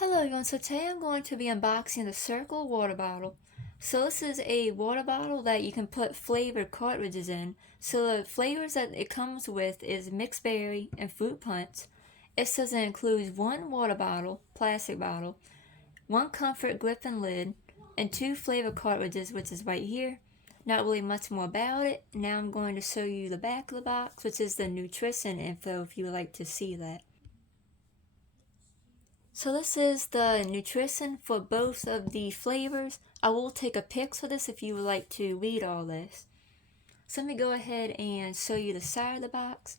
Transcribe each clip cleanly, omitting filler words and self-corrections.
Hello everyone, so today I'm going to be unboxing the Cirkul water bottle. So this is a water bottle that you can put flavored cartridges in. So the flavors that it comes with is mixed berry and fruit punch. It says it includes one water bottle, plastic bottle, one comfort grip and lid, and two flavor cartridges, which is right here. Not really much more about it. Now I'm going to show you the back of the box, which is the nutrition info if you would like to see that. So this is the nutrition for both of the flavors. I will take a pic for this if you would like to read all this. So let me go ahead and show you the side of the box.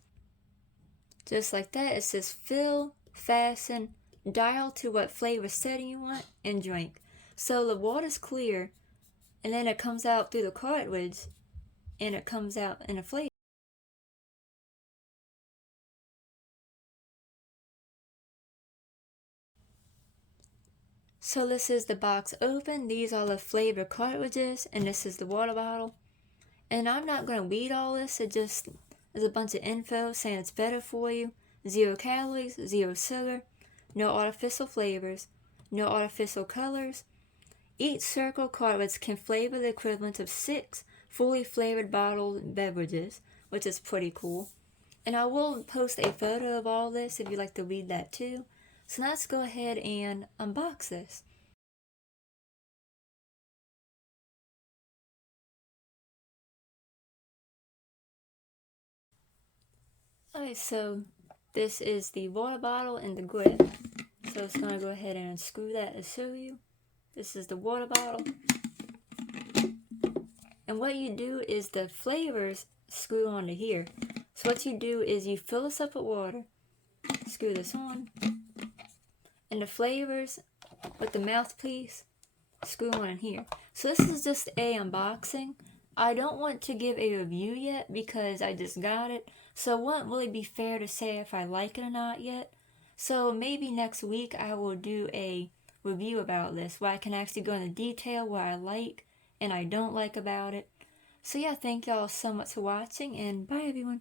Just like that, it says fill, fasten, dial to what flavor setting you want, and drink. So the water's clear, and then it comes out through the cartridge, and it comes out in a flavor. So this is the box open. These are the flavor cartridges, and this is the water bottle. And I'm not going to read all this, it just is a bunch of info saying it's better for you. 0 calories, 0 sugar, no artificial flavors, no artificial colors. Each Cirkul cartridge can flavor the equivalent of 6 fully flavored bottled beverages, which is pretty cool. And I will post a photo of all this if you'd like to read that too. So let's go ahead and unbox this. Alright, so this is the water bottle and the grip. So it's going to go ahead and unscrew that to show you. This is the water bottle. And what you do is the flavors screw onto here. So what you do is you fill this up with water, screw this on, and the flavors with the mouthpiece screw on in here. So this is just a unboxing. I don't want to give a review yet because I just got it. So it won't really be fair to say if I like it or not yet. So maybe next week I will do a review about this where I can actually go into detail what I like and I don't like about it. So yeah, thank y'all so much for watching and bye everyone.